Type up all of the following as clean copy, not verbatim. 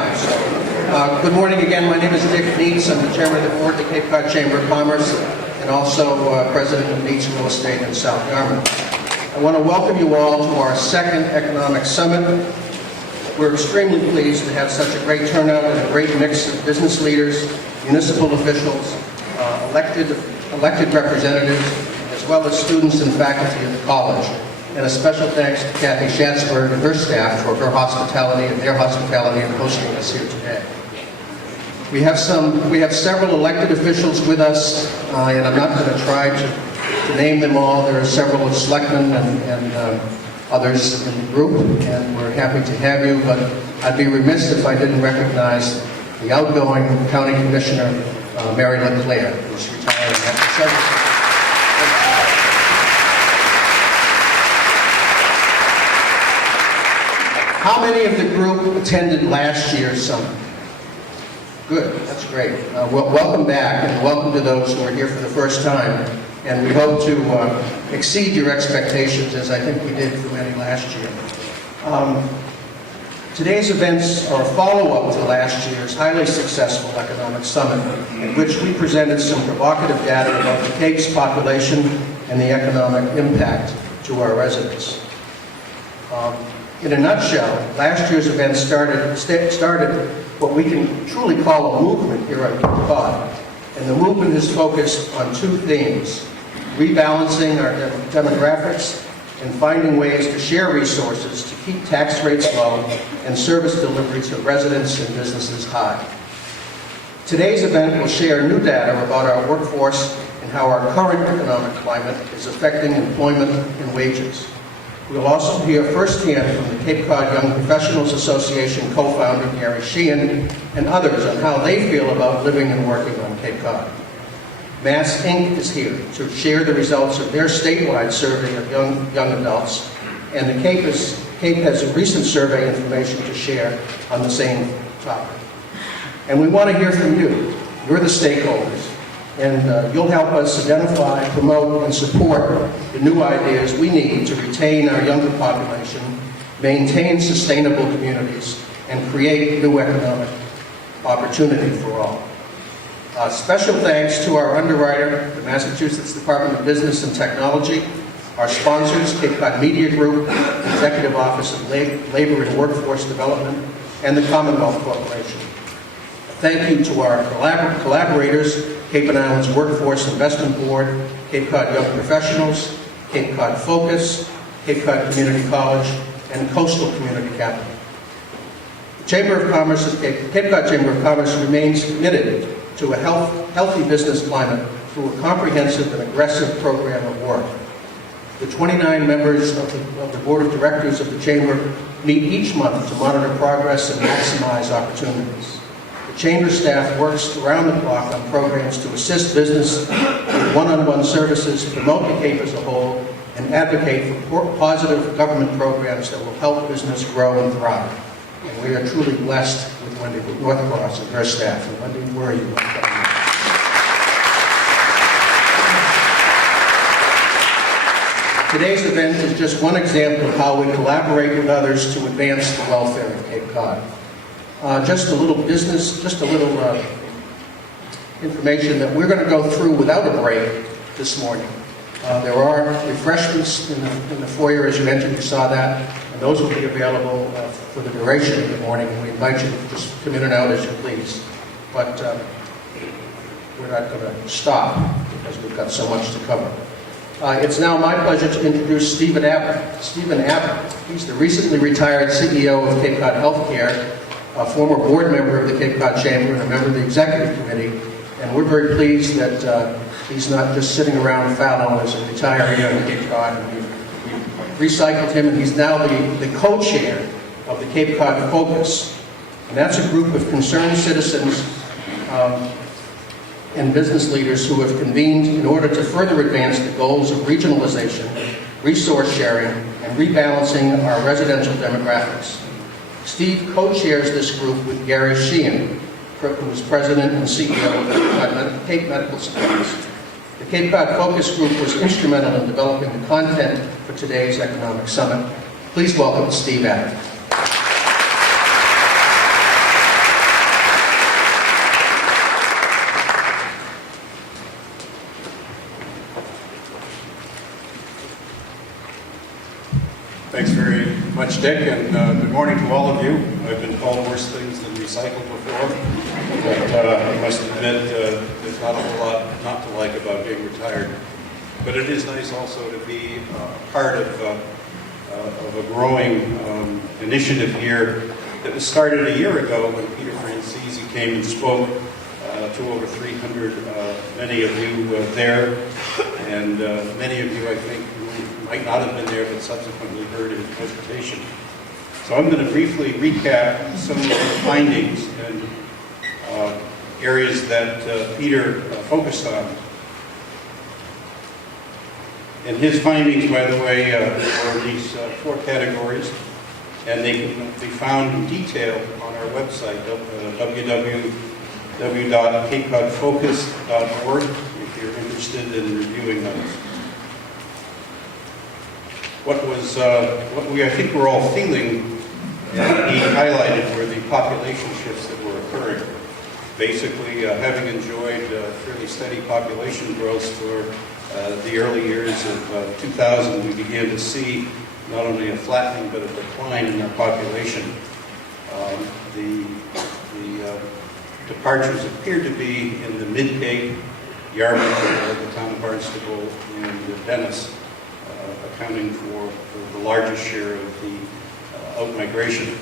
now. So, good morning again. My name is Dick Neitz. I'm the chairman of the board of the Cape Cod Chamber of Commerce and also president of Neitz Real Estate in South Yarmouth. I want to welcome you all to our second economic summit. We're extremely pleased to have such a great turnout and a great mix of business leaders, municipal officials, elected representatives, as well as students and faculty of the college. And a special thanks to Kathy Schatzberg and her staff for her hospitality and their hospitality in hosting us here today. We have several elected officials with us, and I'm not going to try to name them all. There are several selectmen and others in the group, and we're happy to have you, but I'd be remiss if I didn't recognize the outgoing County Commissioner, Mary LeClaire, who's retiring after several. How many of the group attended last year's summit? Good, that's great. Welcome back, and welcome to those who are here for the first time. And we hope to exceed your expectations, as I think we did for many last year. Today's events are a follow-up to last year's highly successful economic summit, in which we presented some provocative data about the Cape's population and the economic impact to our residents. In a nutshell, last year's event started what we can truly call a movement here at Cape Cod. And the movement is focused on two themes: rebalancing our demographics and finding ways to share resources to keep tax rates low and service delivery to residents and businesses high. Today's event will share new data about our workforce and how our current economic climate is affecting employment and wages. We'll also hear firsthand from the Cape Cod Young Professionals Association co-founder Gary Sheehan and others on how they feel about living and working on Cape Cod. Mass Inc. is here to share the results of their statewide survey of young adults, and the Cape has a recent survey information to share on the same topic. And we want to hear from you. You're the stakeholders. And you'll help us identify, promote, and support the new ideas we need to retain our younger population, maintain sustainable communities, and create new economic opportunity for all. Special thanks to our underwriter, the Massachusetts Department of Business and Technology, our sponsors, Cape Cod Media Group, the Executive Office of Labor and Workforce Development, and the Commonwealth Corporation. Thank you to our collaborators, Cape and Islands Workforce Investment Board, Cape Cod Young Professionals, Cape Cod Focus, Cape Cod Community College, and Coastal Community Capital. The Cape Cod Chamber of Commerce remains committed to a healthy business climate through a comprehensive and aggressive program of work. The 29 members of the Board of Directors of the Chamber meet each month to monitor progress and maximize opportunities. The Chamber staff works around the clock on programs to assist business with one-on-one services, promote the Cape as a whole, and advocate for positive government programs that will help business grow and thrive. And we are truly blessed with Wendy Northcross and her staff. And Wendy, where are you? Today's event is just one example of how we collaborate with others to advance the welfare of Cape Cod. Just a little information that we're going to go through without a break this morning. There are refreshments in the foyer as you entered. You saw that, and those will be available for the duration of the morning. And we invite you to just come in and out as you please. But we're not going to stop because we've got so much to cover. It's now my pleasure to introduce Stephen Abbott. Stephen Abbott, he's the recently retired CEO of Cape Cod Healthcare, a former board member of the Cape Cod Chamber and a member of the executive committee, and we're very pleased that he's not just sitting around fallow as a retiree on Cape Cod. We've recycled him, and he's now the co-chair of the Cape Cod Focus, and that's a group of concerned citizens and business leaders who have convened in order to further advance the goals of regionalization, resource sharing, and rebalancing our residential demographics. Steve co-chairs this group with Gary Sheehan, who is president and CEO of Cape Medical Supplies. The Cape Cod Focus Group was instrumental in developing the content for today's economic summit. Please welcome Steve Baty. Dick, and good morning to all of you. I've been called worse things than recycled before, but I must admit there's not a whole lot not to like about being retired. But it is nice also to be part of a growing initiative here that was started a year ago when Peter Francisi came and spoke to over 300, many of you there, and many of you, I think, who might not have been there but subsequently heard his presentation. So I'm going to briefly recap some of the findings and areas that Peter focused on. And his findings, by the way, are these 4 categories, and they can be found in detail on our website, www.codfocus.org, if you're interested in reviewing those. What I think we're all feeling, and he highlighted, were the population shifts that were occurring. Basically, having enjoyed fairly steady population growth for the early years of 2000, we began to see not only a flattening but a decline in our population. The departures appeared to be in the Mid-Cape, Yarmouth, the town of Barnstable, and Dennis, accounting for the largest share of the out-migration.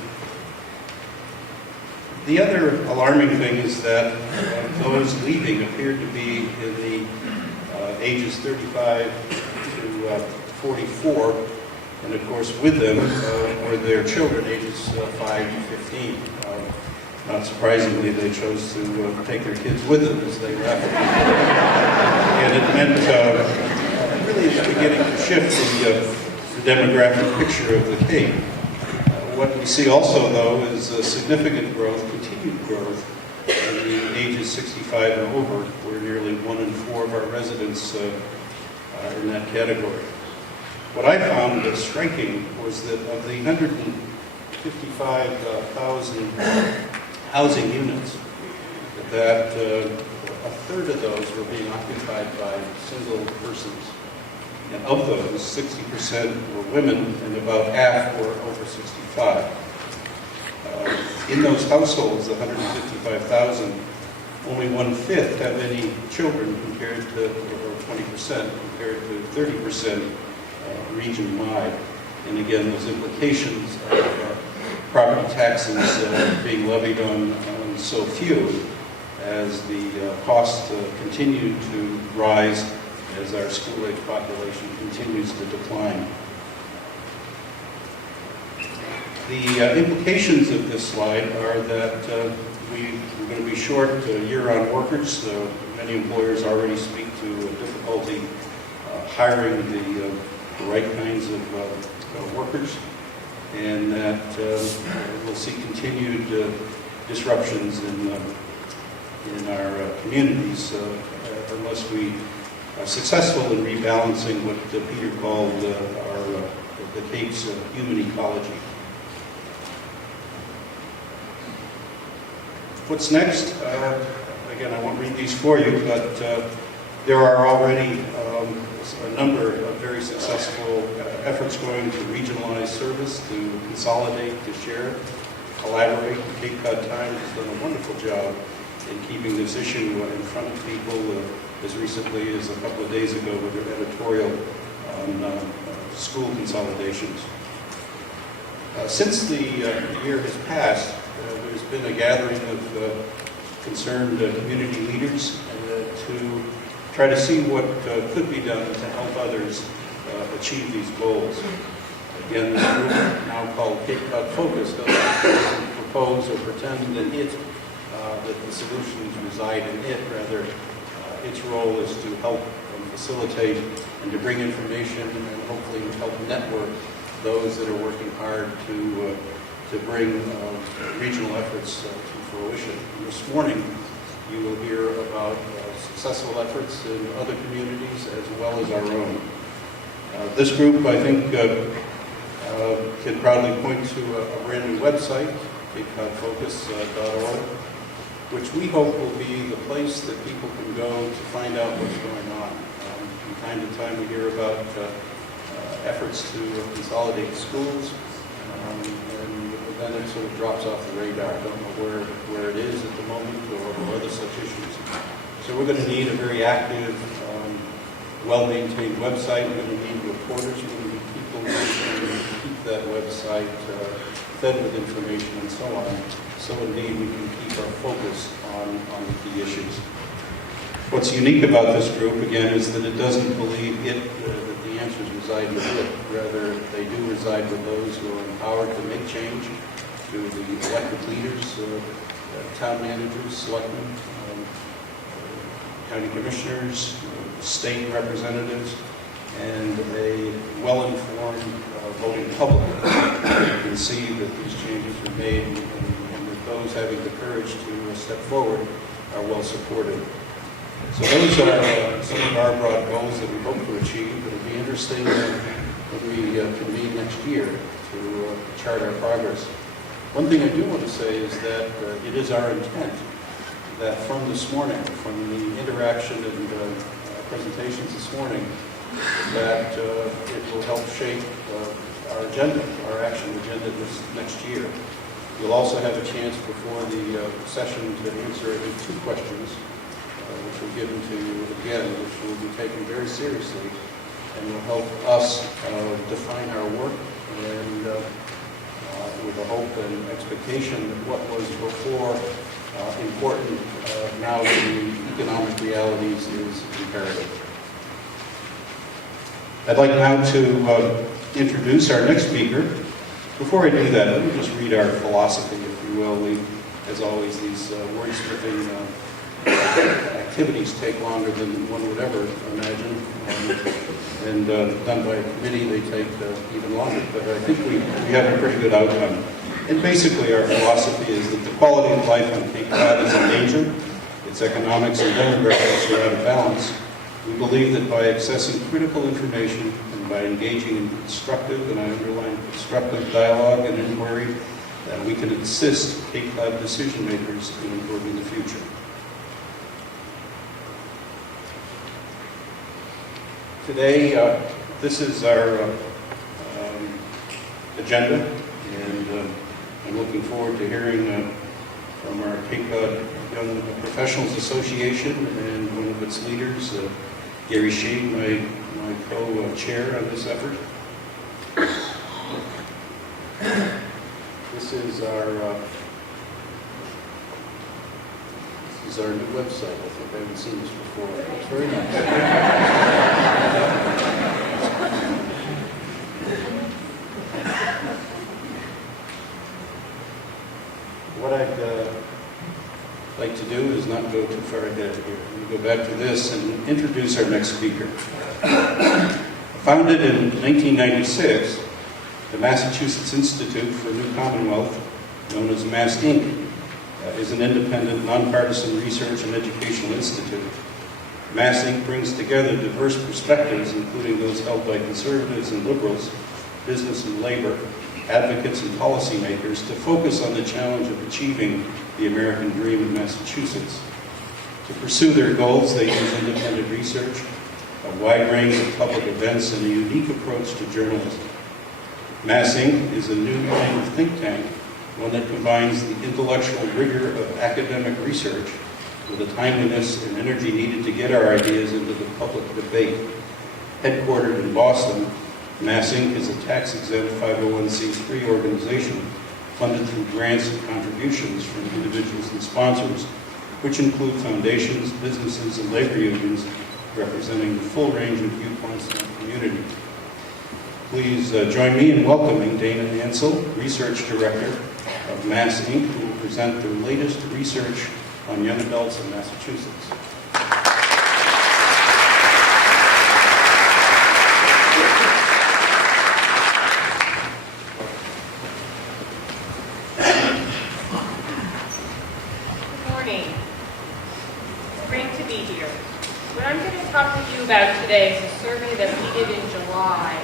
The other alarming thing is that those leaving appeared to be in the ages 35 to 44, and of course with them were their children, ages 5 to 15. Not surprisingly, they chose to take their kids with them as they left. And it meant really it's beginning to shift the demographic picture of the Cape. What we see also, though, is significant growth, continued growth, in the ages 65 and over, where nearly 1 in 4 of our residents are in that category. What I found striking was that of the 155,000 housing units, that a third of those were being occupied by single persons. And of those, 60% were women, and about half were over 65. In those households, the 155,000, only 1/5 have any children, compared to, or 20%, compared to 30% region-wide. And again, those implications of property taxes being levied on so few, as the costs continue to rise as our school-age population continues to decline. The implications of this slide are that we're going to be short year-round workers. Many employers already speak to difficulty hiring the right kinds of workers, and that we'll see continued disruptions in our communities unless we are successful in rebalancing what Peter called the Cape's human ecology. What's next? Again, I won't read these for you, but there are already a number of very successful efforts going to regionalize service, to consolidate, to share, collaborate. The Cape Cod Times has done a wonderful job in keeping this issue in front of people as recently as a couple of days ago with their editorial on school consolidations. Since the year has passed, there's been a gathering of concerned community leaders to try to see what could be done to help others achieve these goals. Again, this group, now called Cape Cod Focus, doesn't propose or pretend that the solutions reside in it. Rather, its role is to help and facilitate and to bring information and hopefully help network those that are working hard to bring regional efforts to fruition. And this morning, you will hear about successful efforts in other communities as well as our own. This group, I think, can proudly point to a brand new website, capecodfocus.org, which we hope will be the place that people can go to find out what's going on. From time to time we hear about efforts to consolidate schools. and then it sort of drops off the radar. I don't know where it is at the moment or other such issues. So we're going to need a very active, well-maintained website. We're going to need reporters. We're going to need people who can keep that website fed with information and so on. So indeed, we can keep our focus on the key issues. What's unique about this group, again, is that it doesn't believe that the answers reside with it. Rather, they do reside with those who are empowered to make change, to the elected leaders, town managers, selectmen, county commissioners, state representatives, and a well-informed voting public who can see that these changes are made and that those having the courage to step forward are well supported. So those are some of our broad goals that we hope to achieve. It'll be interesting when we convene next year to chart our progress. One thing I do want to say is that it is our intent that from this morning, from the interaction and presentations this morning, that it will help shape our agenda, our action agenda this next year. You'll also have a chance before the session to answer at least 2 questions, which we'll give to you again, which will be taken very seriously and will help us define our work and with the hope and expectation that what was before important now in the economic realities is imperative. I'd like now to introduce our next speaker. Before I do that, let me just read our philosophy, if you will. As always, these wordsmithing activities take longer than one would ever imagine, and done by a committee, they take even longer. But I think we have a pretty good outcome. And basically, our philosophy is that the quality of life on Cape Cod is in danger. Its economics and demographics are out of balance. We believe that by accessing critical information and by engaging in constructive, and I underline constructive, dialogue and inquiry, that we can assist Cape Cod decision makers in improving the future. Today, this is our agenda, and I'm looking forward to hearing from our Cape Cod Young Professionals Association and one of its leaders, Gary Sheen, my co-chair on this effort. This is our new website. I think I haven't seen this before. It's very nice. What I'd like to do is not go too far ahead here. I'm going to go back to this and introduce our next speaker. Founded in 1996, the Massachusetts Institute for a New Commonwealth, known as Mass Inc., is an independent, nonpartisan research and educational institute. Mass Inc. brings together diverse perspectives, including those held by conservatives and liberals, business and labor, advocates and policymakers, to focus on the challenge of achieving the American dream in Massachusetts. To pursue their goals, they use independent research, a wide range of public events, and a unique approach to journalism. Mass Inc. is a new kind of think tank, one that combines the intellectual rigor of academic research with the timeliness and energy needed to get our ideas into the public debate. Headquartered in Boston, Mass Inc. is a tax-exempt 501c3 organization funded through grants and contributions from individuals and sponsors, which include foundations, businesses, and labor unions representing the full range of viewpoints in the community. Please join me in welcoming Dana Ansel, Research Director of Mass Inc., who will present their latest research on young adults in Massachusetts. Good morning. It's great to be here. What I'm going to talk to you about today is a survey that we did in July,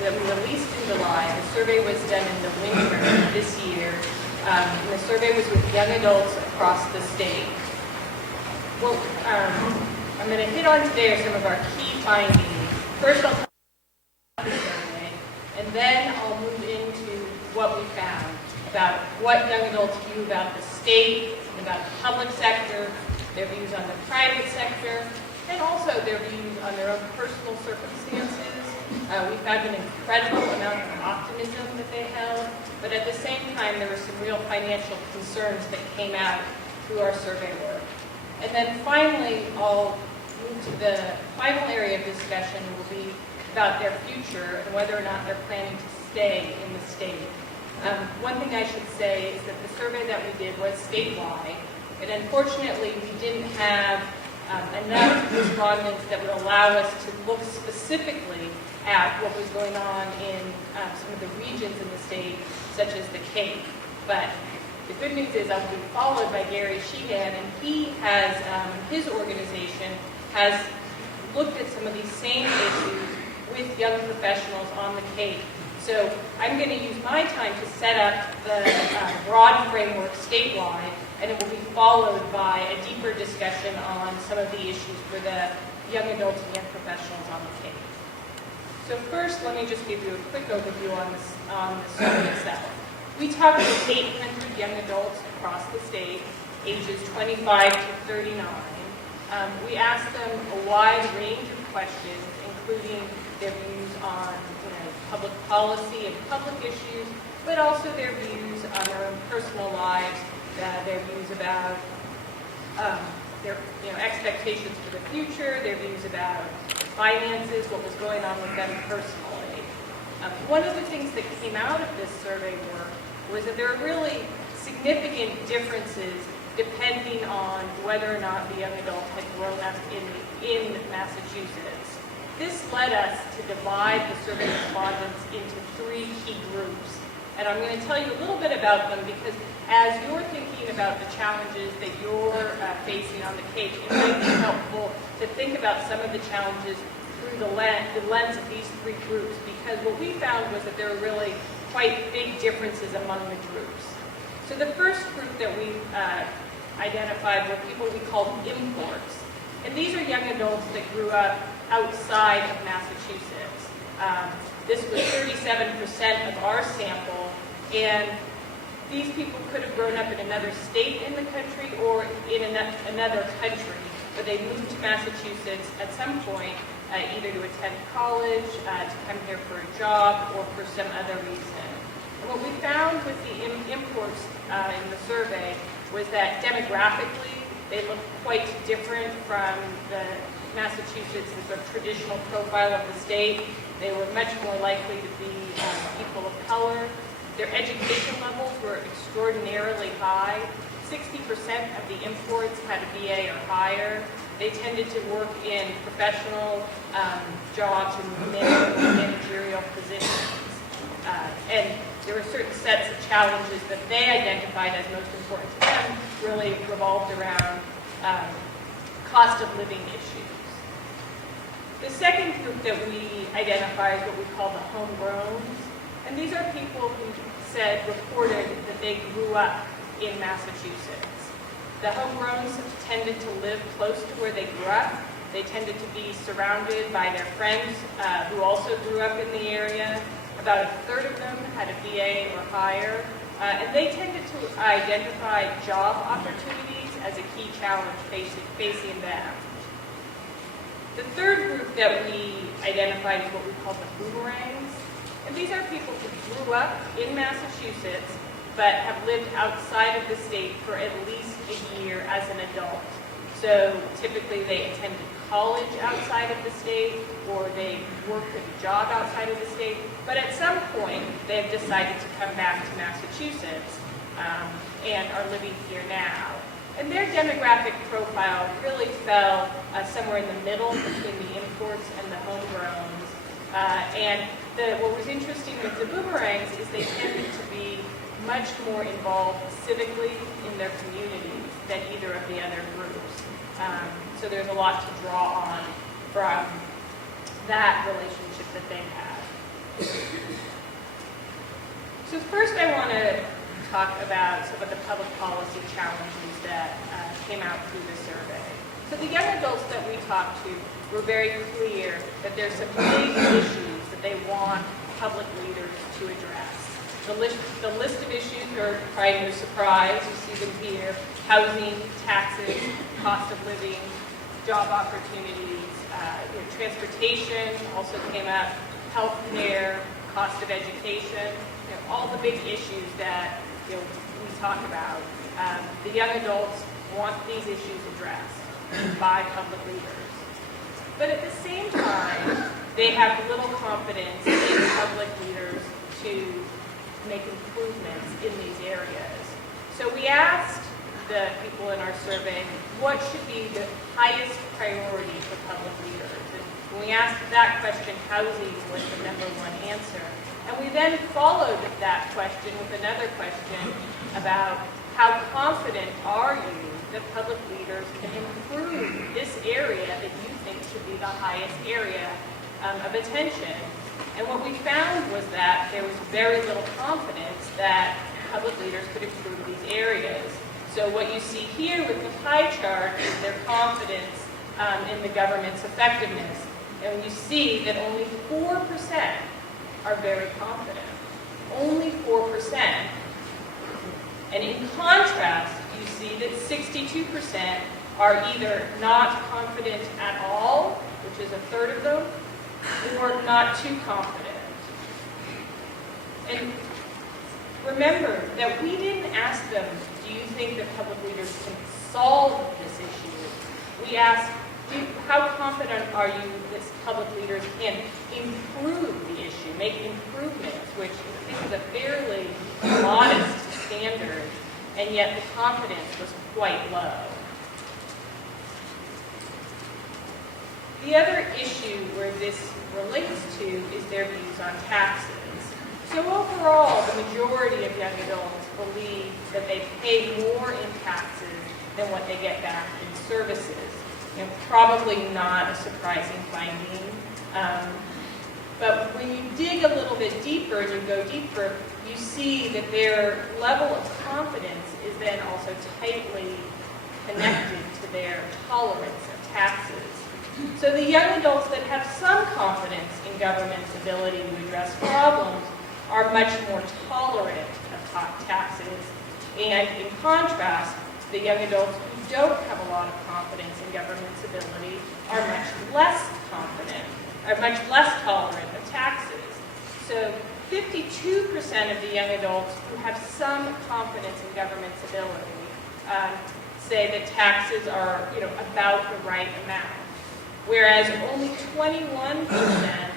that we released in July. The survey was done in the winter of this year. And the survey was with young adults across the state. Well, I'm going to hit on today are some of our key findings. First, I'll talk about the survey, and then I'll move into what we found about what young adults view about the state, about the public sector, their views on the private sector, and also their views on their own personal circumstances. We found an incredible amount of optimism that they held, but at the same time there were some real financial concerns that came out through our survey work. And then finally, I'll move to the final area of discussion will be about their future and whether or not they're planning to stay in the state. One thing I should say is that the survey that we did was statewide, and unfortunately we didn't have enough respondents that would allow us to look specifically at what was going on in some of the regions in the state, such as the Cape. But the good news is I'll be followed by Gary Sheehan, and he has, his organization has looked at some of these same issues with young professionals on the Cape. So I'm going to use my time to set up the broad framework statewide, and it will be followed by a deeper discussion on some of the issues for the young adults and young professionals on the Cape. So first, let me just give you a quick overview on the survey itself. We talked with 800 young adults across the state, ages 25 to 39. We asked them a wide range of questions, including their views on public policy and public issues, but also their views on their own personal lives, their views about their expectations for the future, their views about finances, what was going on with them personally. One of the things that came out of this survey work was that there are really significant differences depending on whether or not the young adult had grown up in Massachusetts. This led us to divide the survey respondents into 3 key groups. And I'm going to tell you a little bit about them because as you're thinking about the challenges that you're facing on the Cape, it might be helpful to think about some of the challenges through the lens of these 3 groups, because what we found was that there were really quite big differences among the groups. So the first group that we identified were people we called imports. And these are young adults that grew up outside of Massachusetts. This was 37% of our sample, and these people could have grown up in another state in the country or in another country, but they moved to Massachusetts at some point, either to attend college, to come here for a job, or for some other reason. And what we found with the imports in the survey was that demographically, they look quite different from the Massachusetts, the sort of traditional profile of the state. They were much more likely to be people of color. Their education levels were extraordinarily high. 60% of the imports had a BA or higher. They tended to work in professional jobs and managerial positions. And there were certain sets of challenges that they identified as most important to them, really revolved around cost of living issues. The second group that we identify is what we call the homegrowns. And these are people who reported that they grew up in Massachusetts. The homegrowns tended to live close to where they grew up. They tended to be surrounded by their friends who also grew up in the area. About a third of them had a BA or higher. And they tended to identify job opportunities as a key challenge facing them. The third group that we identified is what we call the boomerangs. And these are people who grew up in Massachusetts but have lived outside of the state for at least a year as an adult. So typically they attended college outside of the state, or they worked at a job outside of the state, but at some point they have decided to come back to Massachusetts and are living here now. And their demographic profile really fell somewhere in the middle between the imports and the homegrowns. What was interesting with the boomerangs is they tended to be much more involved civically in their communities than either of the other groups. So there's a lot to draw on from that relationship that they have. So first I want to talk about some of the public policy challenges that came out through the survey. So the young adults that we talked to were very clear that there's some big issues that they want public leaders to address. the list of issues are probably no surprise. You see them here: housing, taxes, cost of living, job opportunities, transportation also came up, healthcare, cost of education, all the big issues that we talk about. The young adults want these issues addressed by public leaders. But at the same time, they have little confidence in public leaders to make improvements in these areas. So we asked the people in our survey what should be the highest priority for public leaders. And when we asked that question, housing was the #1 answer. And we then followed that question with another question about how confident are you that public leaders can improve this area that you think should be the highest area of attention. And what we found was that there was very little confidence that public leaders could improve these areas. So what you see here with the pie chart is their confidence in the government's effectiveness. And you see that only 4% are very confident. Only 4%. And in contrast, you see that 62% are either not confident at all, which is a third of them, or not too confident. And remember that we didn't ask them, do you think that public leaders can solve this issue? We asked, how confident are you that public leaders can improve the issue, make improvements, which I think is a fairly modest standard, and yet the confidence was quite low. The other issue where this relates to is their views on taxes. So overall, the majority of young adults believe that they pay more in taxes than what they get back in services. Probably not a surprising finding. But when you dig a little bit deeper and you go deeper, you see that their level of confidence is then also tightly connected to their tolerance of taxes. So the young adults that have some confidence in government's ability to address problems are much more tolerant of taxes. And in contrast, the young adults who don't have a lot of confidence in government's ability are much less confident, are much less tolerant of taxes. So 52% of the young adults who have some confidence in government's ability say that taxes are, about the right amount, whereas only 21%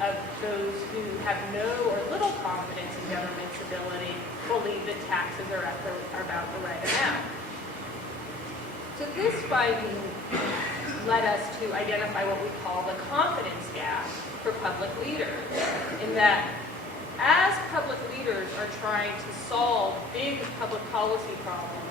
of those who have no or little confidence in government's ability believe that taxes are about the right amount. So this finding led us to identify what we call the confidence gap for public leaders, in that as public leaders are trying to solve big public policy problems,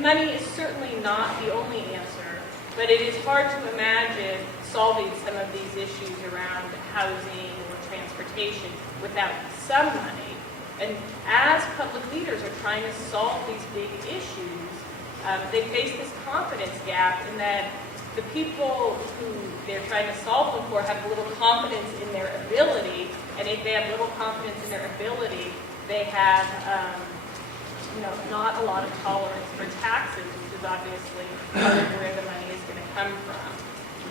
money is certainly not the only answer, but it is hard to imagine solving some of these issues around housing or transportation without some money. And as public leaders are trying to solve these big issues, they face this confidence gap in that the people who they're trying to solve them for have little confidence in their ability, and if they have little confidence in their ability, they have not a lot of tolerance for taxes, which is obviously part of where the money is going to come from.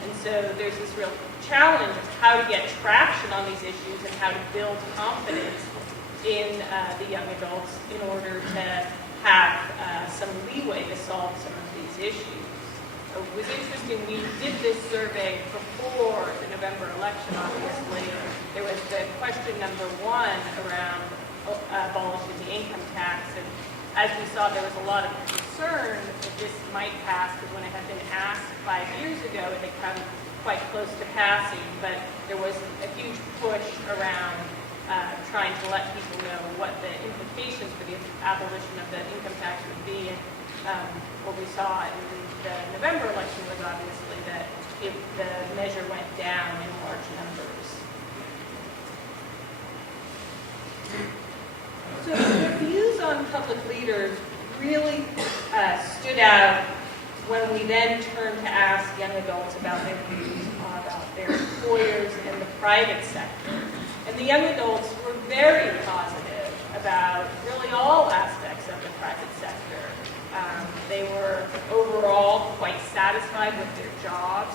And so there's this real challenge of how to get traction on these issues and how to build confidence in the young adults in order to have some leeway to solve some of these issues. It was interesting, we did this survey before the November election, obviously. There was the question number 1 around abolishing the income tax, and as we saw, there was a lot of concern that this might pass, because when it had been asked 5 years ago, it had come quite close to passing, but there was a huge push around trying to let people know what the implications for the abolition of the income tax would be. And what we saw in the November election was obviously that the measure went down in large numbers. So the views on public leaders really stood out when we then turned to ask young adults about their views about their employers and the private sector. And the young adults were very positive about really all aspects of the private sector. They were overall quite satisfied with their jobs.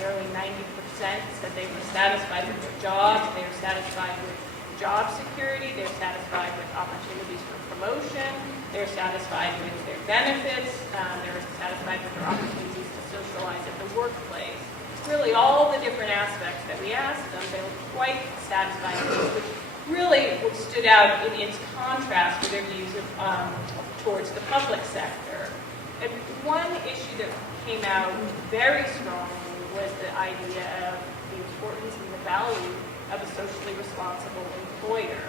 Nearly 90% said they were satisfied with their jobs. They were satisfied with job security. They're satisfied with opportunities for promotion. They're satisfied with their benefits. They're satisfied with their opportunities to socialize at the workplace. Really all the different aspects that we asked them, they were quite satisfied with, which really stood out in its contrast to their views of, towards the public sector. And one issue that came out very strongly was the idea of the importance and the value of a socially responsible employer.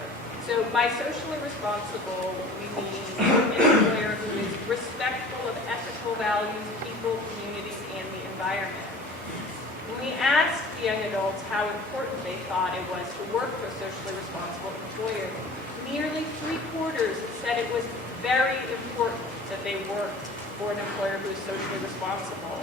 So by socially responsible, we mean an employer who is respectful of ethical values, people, communities, and the environment. When we asked the young adults how important they thought it was to work for a socially responsible employer, nearly 3/4 said it was very important that they worked for an employer who is socially responsible.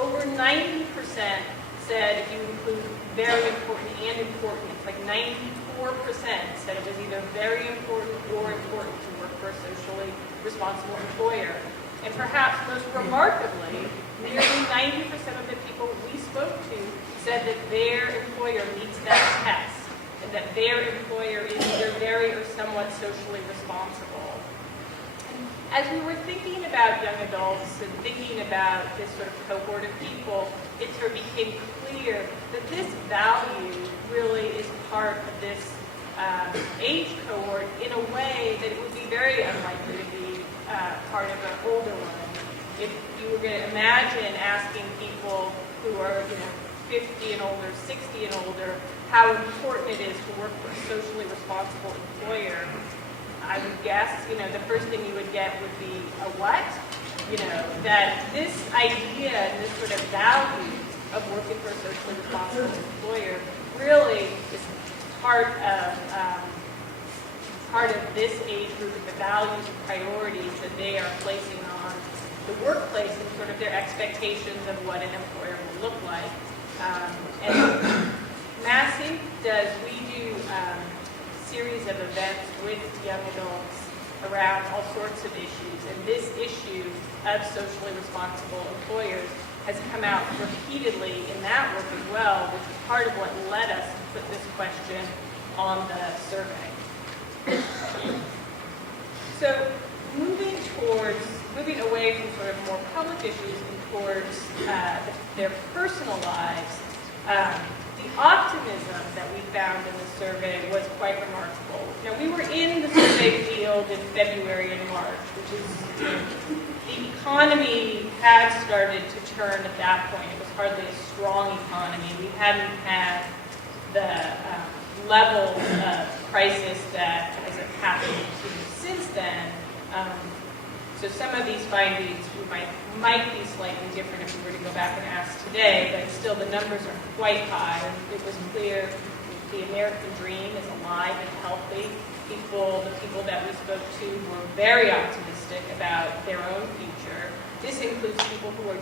Over 90% said, if you include very important and important, it's like 94% said it was either very important or important to work for a socially responsible employer. And perhaps most remarkably, nearly 90% of the people we spoke to said that their employer meets that test, and that their employer is either very or somewhat socially responsible. And as we were thinking about young adults and thinking about this sort of cohort of people, it sort of became clear that this value really is part of this age cohort in a way that it would be very unlikely to be part of an older one. If you were going to imagine asking people who are 50 and older, 60 and older, how important it is to work for a socially responsible employer, I would guess, the first thing you would get would be a what? That this idea and this sort of value of working for a socially responsible employer really is part of this age group and the values and priorities that they are placing on the workplace and sort of their expectations of what an employer will look like. And Massey we do a series of events with young adults around all sorts of issues, and this issue of socially responsible employers has come out repeatedly in that work as well, which is part of what led us to put this question on the survey. So moving away from sort of more public issues and towards their personal lives, the optimism that we found in the survey was quite remarkable. We were in the survey field in February and March, which is, the economy had started to turn at that point. It was hardly a strong economy. We hadn't had the level of crisis that has happened since then. So some of these findings might be slightly different if we were to go back and ask today, but still the numbers are quite high. It was clear the American dream is alive and healthy. The people that we spoke to were very optimistic about their own future. This includes people who are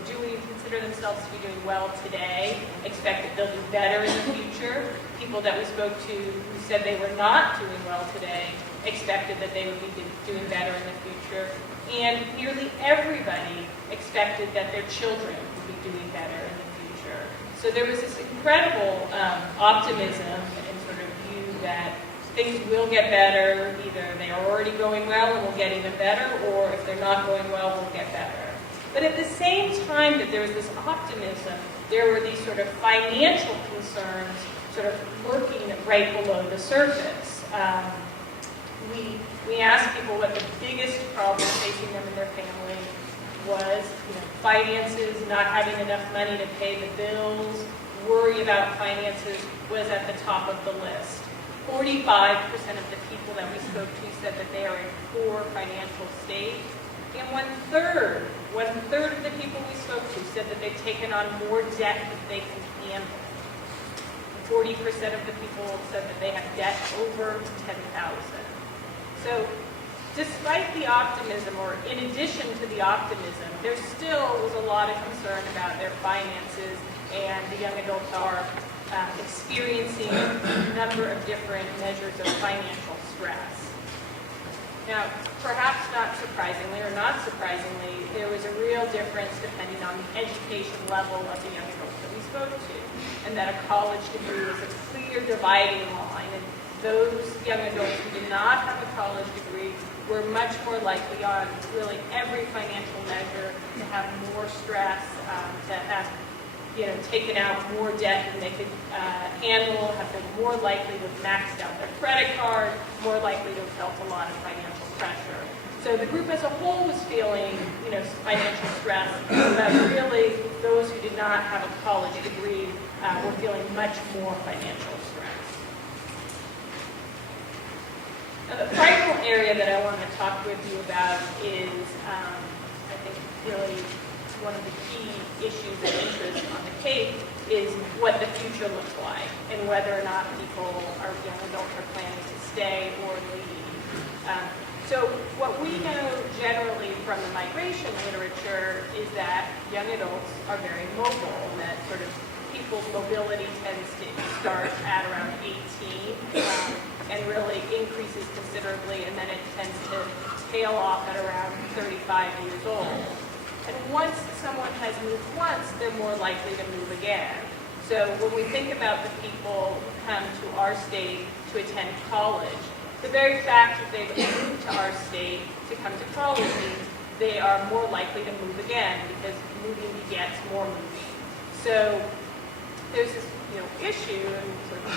consider themselves to be doing well today, expect that they'll do better in the future. People that we spoke to who said they were not doing well today expected that they would be doing better in the future. And nearly everybody expected that their children would be doing better in the future. So there was this incredible optimism and sort of view that things will get better. Either they are already going well and will get even better, or if they're not going well, will get better. But at the same time that there was this optimism, there were these sort of financial concerns sort of lurking right below the surface. We asked people what the biggest problem facing them and their family was. Finances, not having enough money to pay the bills, worry about finances was at the top of the list. 45% of the people that we spoke to said that they are in poor financial state. And one-third of the people we spoke to said that they've taken on more debt than they can handle. 40% of the people said that they have debt over $10,000. So despite the optimism, or in addition to the optimism, there still was a lot of concern about their finances, and the young adults are experiencing a number of different measures of financial stress. Now, perhaps not surprisingly or not surprisingly, there was a real difference depending on the education level of the young adults that we spoke to, and that a college degree was a clear dividing line. And those young adults who did not have a college degree were much more likely on really every financial measure to have more stress, to have taken out more debt than they could handle, have been more likely to have maxed out their credit card, more likely to have felt a lot of financial pressure. So the group as a whole was feeling, financial stress, but really those who did not have a college degree were feeling much more financial stress. Now, the final area that I want to talk with you about is, I think, really one of the key issues of interest on the Cape is what the future looks like and whether or not people, our young adults, are planning to stay or leave. So what we know generally from the migration literature is that young adults are very mobile, and that sort of people's mobility tends to start at around 18 and really increases considerably, and then it tends to tail off at around 35 years old. And once someone has moved once, they're more likely to move again. So when we think about the people who come to our state to attend college, the very fact that they've moved to our state to come to college means they are more likely to move again, because moving begets more moving. So there's this issue and sort of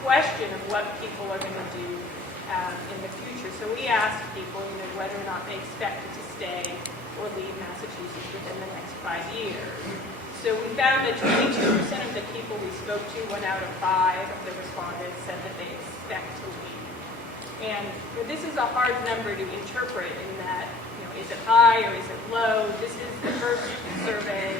question of what people are going to do in the future. So we asked people whether or not they expected to stay or leave Massachusetts within the next 5 years. So we found that 22% of the people we spoke to, 1 out of 5 of the respondents, said that they expect to leave. And this is a hard number to interpret in that, is it high or is it low? This is the first survey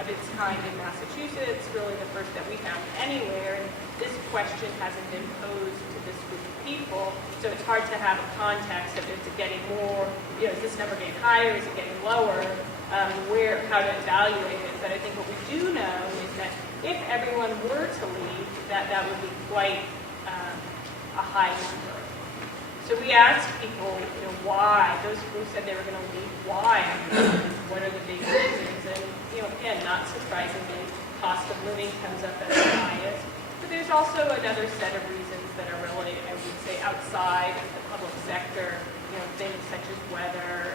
of its kind in Massachusetts, really the first that we found anywhere, and this question hasn't been posed to this group of people, so it's hard to have a context of, is it getting more, is this number getting higher, is it getting lower, how to evaluate it. But I think what we do know is that if everyone were to leave, that would be quite a high number. So we asked people, why, those who said they were going to leave, why, what are the big reasons, and again, not surprisingly, cost of living comes up as the highest, but there's also another set of reasons that are really, I would say, outside of the public sector, things such as weather,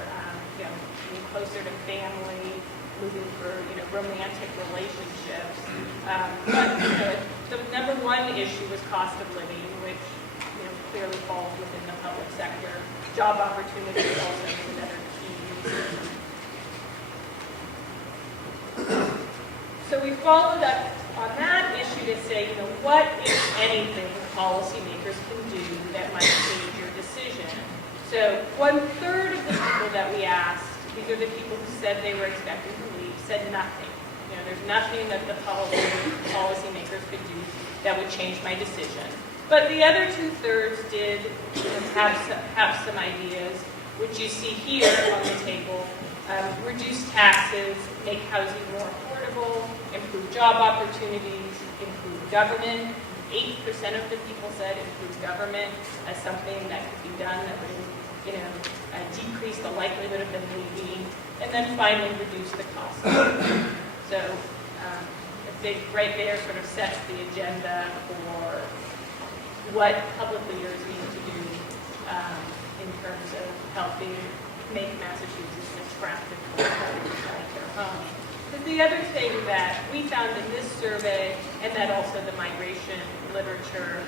being closer to family, moving for, romantic relationships. But the number one issue was cost of living, which clearly falls within the public sector. Job opportunities also is another key reason. So we followed up on that issue to say, what, if anything, policymakers can do that might change your decision. So 1/3 of the people that we asked, these are the people who said they were expecting to leave, said nothing. There's nothing that the policymakers could do that would change my decision. But the other 2/3 did have some ideas, which you see here on the table. Reduce taxes, make housing more affordable, improve job opportunities, improve government. 8% of the people said improve government as something that could be done that would decrease the likelihood of them leaving. And then finally, reduce the cost of living. So right there sort of sets the agenda for what public leaders need to do in terms of helping make Massachusetts an attractive place to call their home. But the other thing that we found in this survey, and that also the migration literature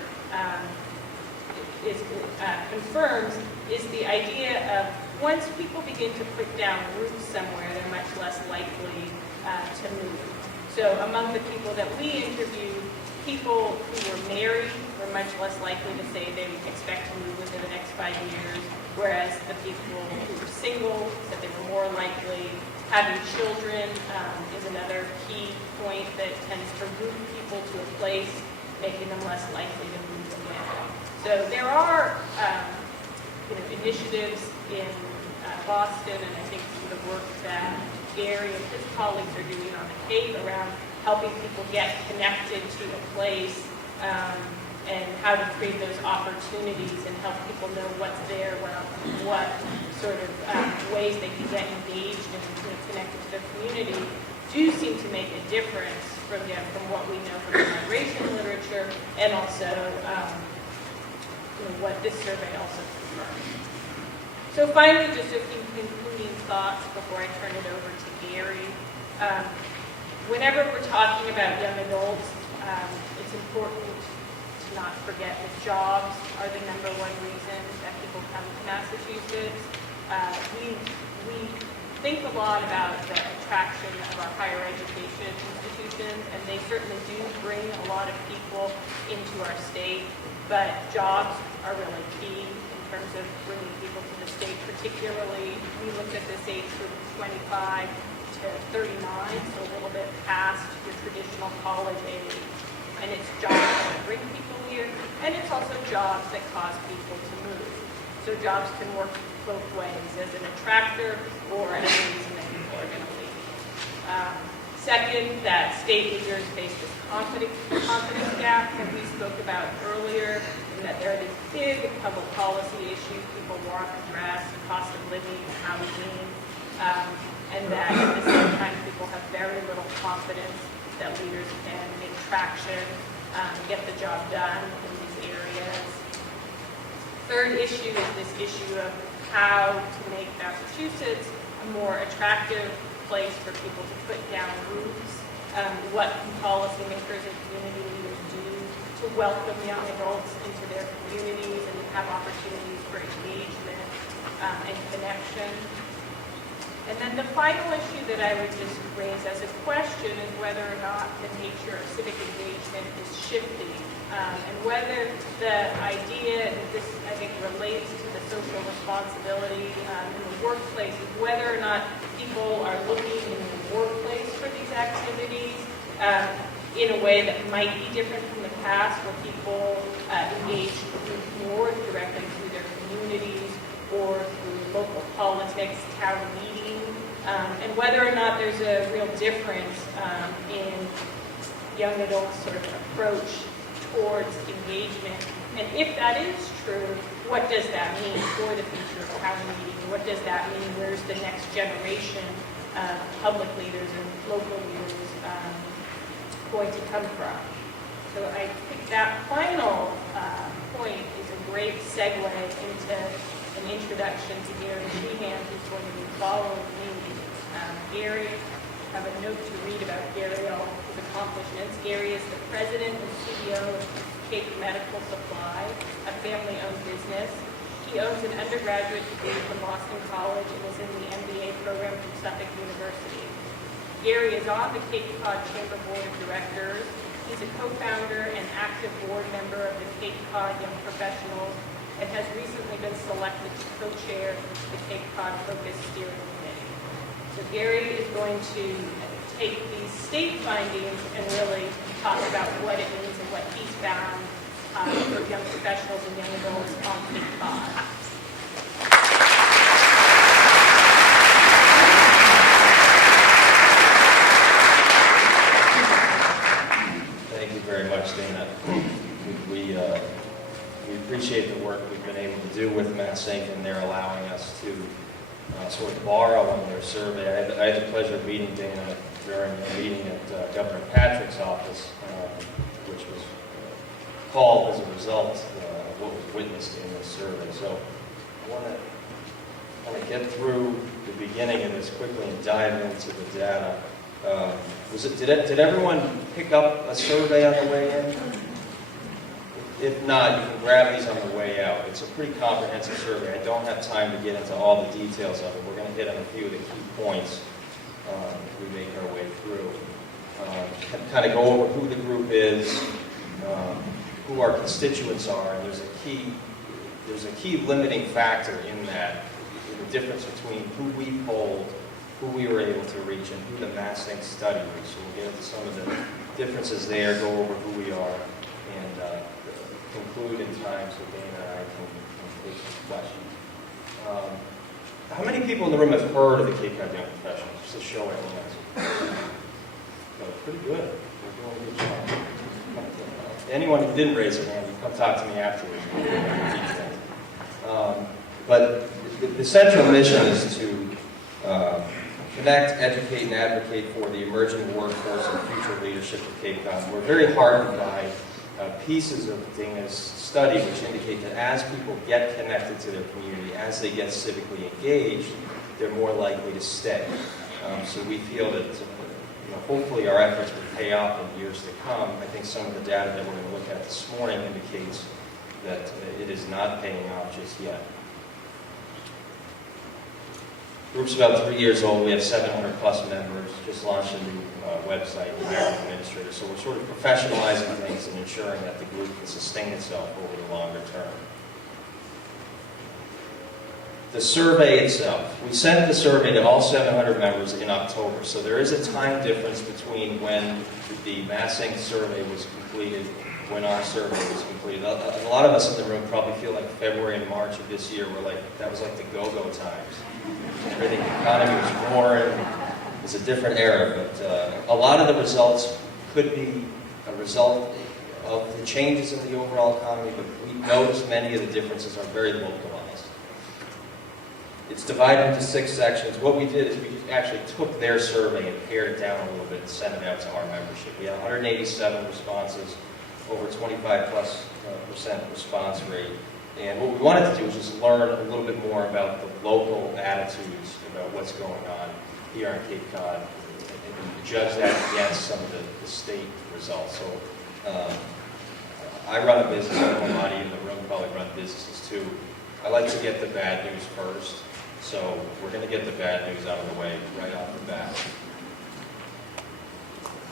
confirms, is the idea of once people begin to put down roots somewhere, they're much less likely to move. So among the people that we interviewed, people who were married were much less likely to say they expect to move within the next 5 years, whereas the people who were single said they were more likely. Having children is another key point that tends to root people to a place, making them less likely to move again. So there are initiatives in Boston, and I think some of the work that Gary and his colleagues are doing on the Cape around helping people get connected to a place and how to create those opportunities and help people know what's there, what sort of ways they can get engaged and connected to the community do seem to make a difference from what we know from the migration literature, and also what this survey also confirms. So finally, just a few concluding thoughts before I turn it over to Gary. Whenever we're talking about young adults, it's important to not forget that jobs are the #1 reason that people come to Massachusetts. We think a lot about the attraction of our higher education institutions, and they certainly do bring a lot of people into our state, but jobs are really key in terms of bringing people to the state. Particularly, we looked at this age group of 25 to 39, so a little bit past your traditional college age. And it's jobs that bring people here, and it's also jobs that cause people to move. So jobs can work both ways, as an attractor or as a reason that people are going to leave. Second, that state leaders face this confidence gap that we spoke about earlier, and that there are these big public policy issues people want to address, cost of living, housing, and that at the same time people have very little confidence that leaders can make traction, get the job done in these areas. Third issue is this issue of how to make Massachusetts a more attractive place for people to put down roots. What can policymakers and community leaders do to welcome young adults into their communities and have opportunities for engagement and connection. And then the final issue that I would just raise as a question is whether or not the nature of civic engagement is shifting, and whether the idea, and this I think relates to the social responsibility in the workplace, is whether or not people are looking in the workplace for these activities in a way that might be different from the past, where people engage more directly through their communities or through local politics, town meetings, and whether or not there's a real difference in young adults' sort of approach towards engagement. And if that is true, what does that mean for the future of town meeting? What does that mean? Where's the next generation of public leaders and local leaders going to come from? So I think that final point is a great segue into an introduction to Gary Sheehan, who's going to be following me. Gary, I have a note to read about Gary, all his accomplishments. Gary is the president and CEO of Cape Medical Supply, a family-owned business. He owns an undergraduate degree from Boston College and is in the MBA program from Suffolk University. Gary is on the Cape Cod Chamber Board of Directors. He's a co-founder and active board member of the Cape Cod Young Professionals, and has recently been selected to co-chair the Cape Cod Focus Steering Committee. So Gary is going to take these state findings and really talk about what it means and what he's found for young professionals and young adults on Cape Cod. Thank you very much, Dana. We appreciate the work we've been able to do with MassInc, and they're allowing us to sort of borrow on their survey. I had the pleasure of meeting Dana during a meeting at Governor Patrick's office, which was called as a result of what was witnessed in this survey. So I want to get through the beginning of this quickly and dive into the data. Did everyone pick up a survey on the way in? If not, you can grab these on the way out. It's a pretty comprehensive survey. I don't have time to get into all the details of it. We're going to hit on a few of the key points as we make our way through. Kind of go over who the group is, who our constituents are, and there's a key limiting factor in that, the difference between who we polled, who we were able to reach, and who the MassInc study reached. So we'll get into some of the differences there, go over who we are, and conclude in time so Dana and I can take some questions. How many people in the room have heard of the Cape Cod Young Professionals? Just a show of hands. So, pretty good. We're doing a good job. Anyone who didn't raise their hand, you come talk to me afterwards. But the central mission is to connect, educate, and advocate for the emerging workforce and future leadership of Cape Cod. We're very heartened by pieces of Dana's study which indicate that as people get connected to their community, as they get civically engaged, they're more likely to stay. So we feel that hopefully our efforts will pay off in years to come. I think some of the data that we're going to look at this morning indicates that it is not paying off just yet. Group's about 3 years old. We have 700 plus members. Just launched a new website, hired an administrator. So we're sort of professionalizing things and ensuring that the group can sustain itself over the longer term. The survey itself. We sent the survey to all 700 members in October. So there is a time difference between when the Massing survey was completed, when our survey was completed. A lot of us in the room probably feel like February and March of this year were like, that was like the go-go times. Everything, the economy was roaring. It's a different era, but a lot of the results could be a result of the changes in the overall economy, but we notice many of the differences are very localized. It's divided into 6 sections. What we did is we actually took their survey and pared it down a little bit and sent it out to our membership. We had 187 responses, over 25+% response rate. And what we wanted to do was just learn a little bit more about the local attitudes about what's going on here in Cape Cod and judge that against some of the state results. So I run a business. I know a lot of you in the room probably run businesses too. I like to get the bad news first. So we're going to get the bad news out of the way right off the bat.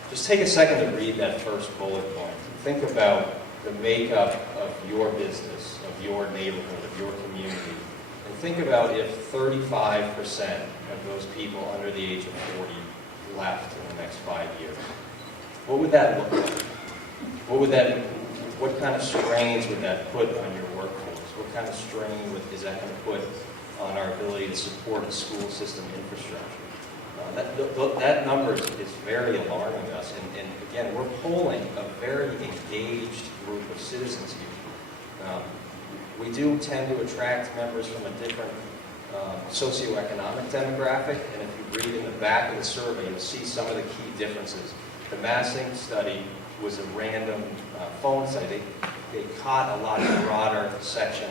Just take a second to read that first bullet point. Think about the makeup of your business, of your neighborhood, of your community. And think about if 35% of those people under the age of 40 left in the next 5 years. What would that look like? What kind of strains would that put on your workforce? What kind of strain is that going to put on our ability to support a school system infrastructure? That number is very alarming us. And again, we're polling a very engaged group of citizens here. We do tend to attract members from a different socioeconomic demographic, and if you read in the back of the survey, you'll see some of the key differences. The Massing study was a random phone study. They caught a lot broader section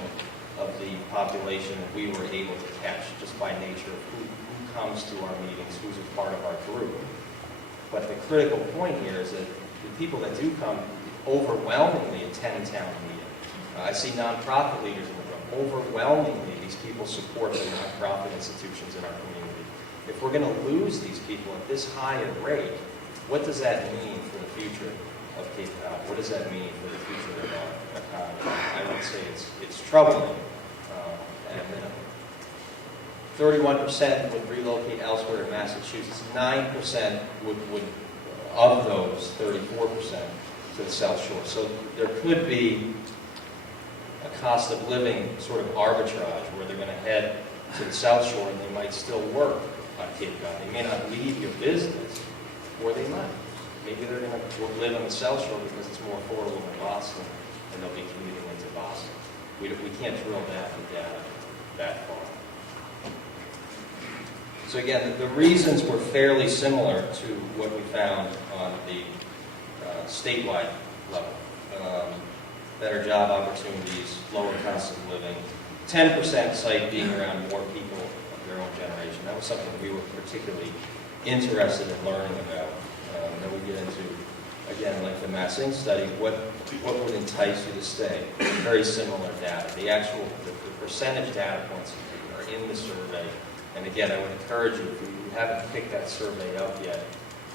of the population that we were able to catch just by nature of who comes to our meetings, who's a part of our group. But the critical point here is that the people that do come overwhelmingly attend town meeting. I see nonprofit leaders in the room. Overwhelmingly, these people support the nonprofit institutions in our community. If we're going to lose these people at this high a rate, what does that mean for the future of Cape Cod? What does that mean for the future of our economy? I would say it's troubling. And 31% would relocate elsewhere in Massachusetts. 9% would of those 34% to the South Shore. So there could be a cost of living sort of arbitrage where they're going to head to the South Shore and they might still work on Cape Cod. They may not leave your business, or they might. Maybe they're going to live on the South Shore because it's more affordable than Boston, and they'll be commuting into Boston. We can't drill down the data that far. So again, the reasons were fairly similar to what we found on the statewide level. Better job opportunities, lower cost of living. 10% cite being around more people of their own generation. That was something we were particularly interested in learning about. Then we get into, again, like the Massing study, what would entice you to stay? Very similar data. The percentage data points are in the survey. And again, I would encourage you, if you haven't picked that survey up yet,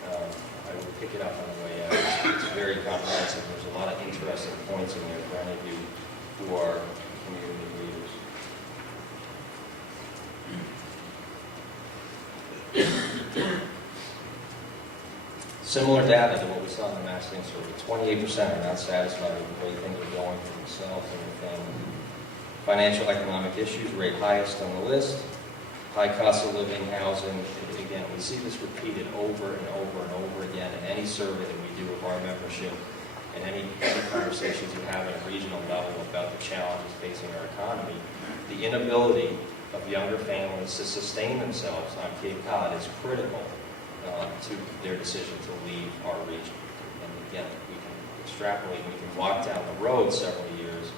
I would pick it up on the way out. It's very comprehensive. There's a lot of interesting points in there for any of you who are community leaders. Similar data to what we saw in the Massing survey. 28% are not satisfied with the way things are going for themselves and their family. Financial economic issues rate highest on the list. High cost of living, housing. Again, we see this repeated over and over and over again in any survey that we do of our membership. and any conversations you have at a regional level about the challenges facing our economy, the inability of younger families to sustain themselves on Cape Cod is critical to their decision to leave our region. And again, we can extrapolate, we can walk down the road several years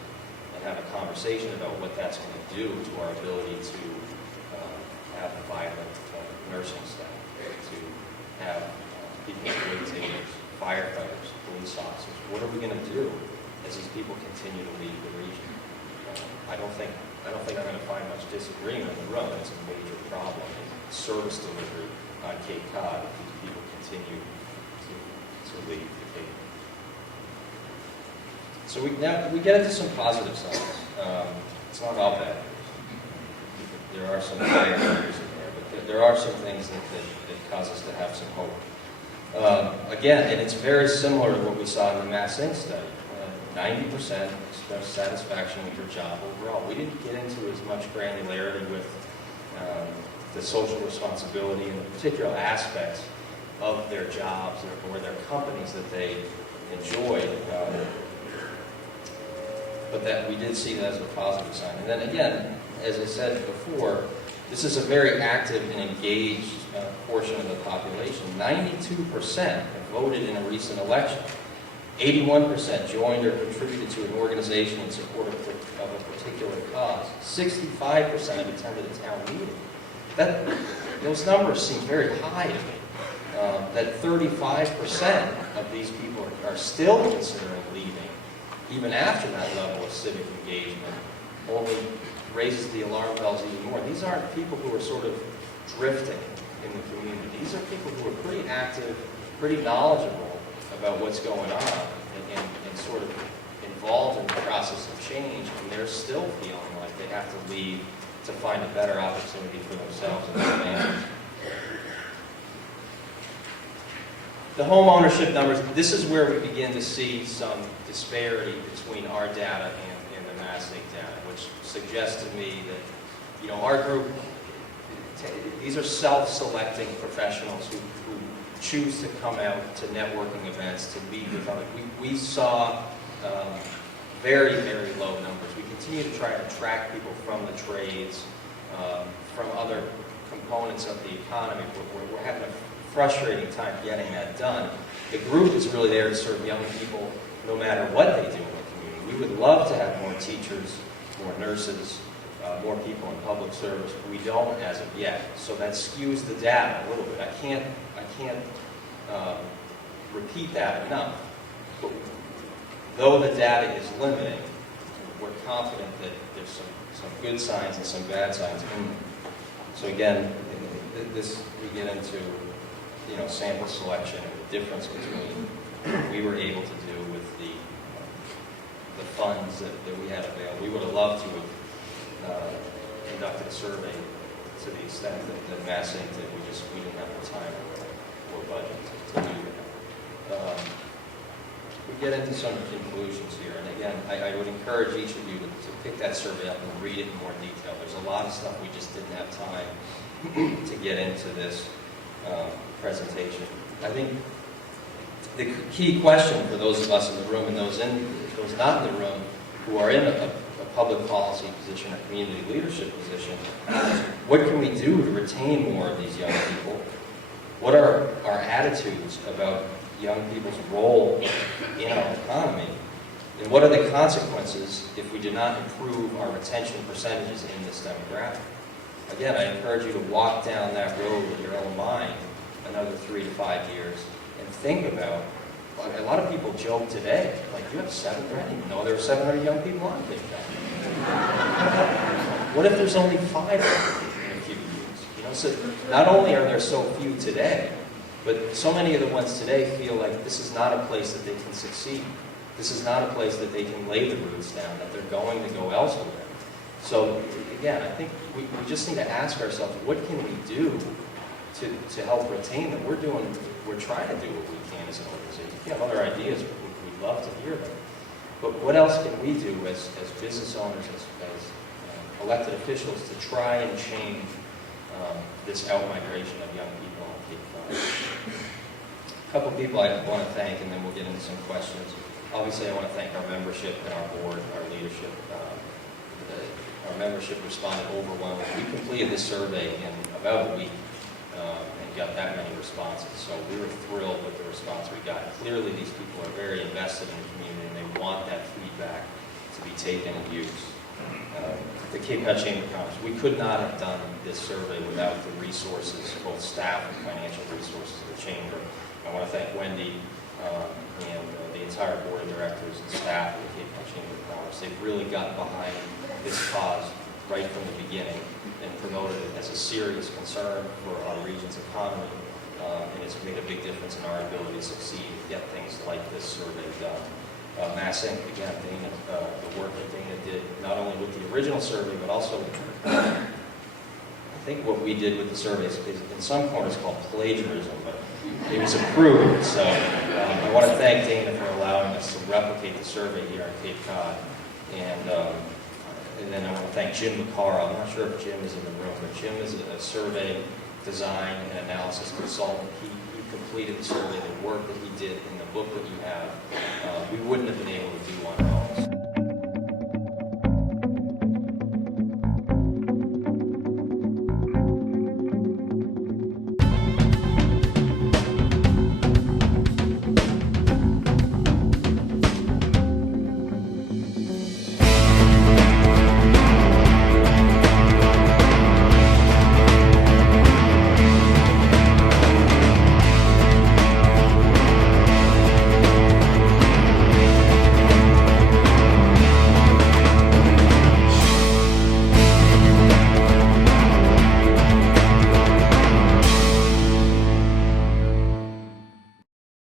and have a conversation about what that's going to do to our ability to have a vibrant nursing staff, to have people with takers, firefighters, police officers. What are we going to do as these people continue to leave the region? I don't think I'm going to find much disagreement in the room. It's a major problem in service delivery on Cape Cod if these people continue to leave the Cape. So we get into some positive signs. It's not all bad. There are some bad news in there, but there are some things that cause us to have some hope. Again, and it's very similar to what we saw in the Mass Inc. study. 90% expressed satisfaction with their job overall. We didn't get into as much granularity with the social responsibility and the particular aspects of their jobs or their companies that they enjoyed. But that we did see that as a positive sign. And then again, as I said before, this is a very active and engaged portion of the population. 92% have voted in a recent election. 81% joined or contributed to an organization in support of a particular cause. 65% have attended a town meeting. Those numbers seem very high to me. That 35% of these people are still considering leaving, even after that level of civic engagement, only raises the alarm bells even more. These aren't people who are sort of drifting in the community. These are people who are pretty active, pretty knowledgeable about what's going on and sort of involved in the process of change, and they're still feeling like they have to leave to find a better opportunity for themselves and their families. The home ownership numbers, this is where we begin to see some disparity between our data and the Mass Inc. data, which suggests to me that, our group, these are self-selecting professionals who choose to come out to networking events, to meet with others. We saw very, very low numbers. We continue to try to attract people from the trades, from other components of the economy. We're having a frustrating time getting that done. The group is really there to serve young people no matter what they do in the community. We would love to have more teachers, more nurses, more people in public service. We don't as of yet. So that skews the data a little bit. I can't repeat that enough. But though the data is limiting, we're confident that there's some good signs and some bad signs in them. So again, we get into sample selection and the difference between what we were able to do with the funds that we had available. We would have loved to have conducted a survey to the extent that Mass Inc. did. We didn't have the time or budget to do that. We get into some conclusions here, and again, I would encourage each of you to pick that survey up and read it in more detail. There's a lot of stuff we just didn't have time to get into this presentation. I think the key question for those of us in the room and those not in the room who are in a public policy position, a community leadership position, is what can we do to retain more of these young people? What are our attitudes about young people's role in our economy? And what are the consequences if we do not improve our retention percentages in this demographic? Again, I encourage you to walk down that road with your own mind another 3 to 5 years and think about, a lot of people joke today, like, you have 700? I didn't even know there were 700 young people on Cape Cod. What if there's only 5 in a few years? So not only are there so few today, but so many of the ones today feel like this is not a place that they can succeed. This is not a place that they can lay the roots down, that they're going to go elsewhere. So again, I think we just need to ask ourselves, what can we do to help retain them? We're trying to do what we can as an organization. If you have other ideas, we'd love to hear them. But what else can we do as business owners, as elected officials, to try and change this out-migration of young people on Cape Cod? A couple people I want to thank, and then we'll get into some questions. Obviously, I want to thank our membership and our board, our leadership. Our membership responded overwhelmingly. We completed this survey in about a week and got that many responses. So we were thrilled with the response we got. Clearly, these people are very invested in the community and they want that feedback to be taken and used. The Cape Cod Chamber of Commerce, we could not have done this survey without the resources, both staff and financial resources of the Chamber. I want to thank Wendy and the entire board of directors and staff of the Cape Cod Chamber of Commerce. They've really gotten behind this cause right from the beginning and promoted it as a serious concern for our region's economy, and it's made a big difference in our ability to succeed and get things like this survey done. Mass Inc., again, Dana, the work that Dana did, not only with the original survey, but also, I think what we did with the survey is in some corners called plagiarism, but it was approved. So I want to thank Dana for allowing us to replicate the survey here in Cape Cod. And then I want to thank Jim McCarr. I'm not sure if Jim is in the room, but Jim is a survey design and analysis consultant. He completed the survey, the work that he did in the book that you have. We wouldn't have been able to do on our own.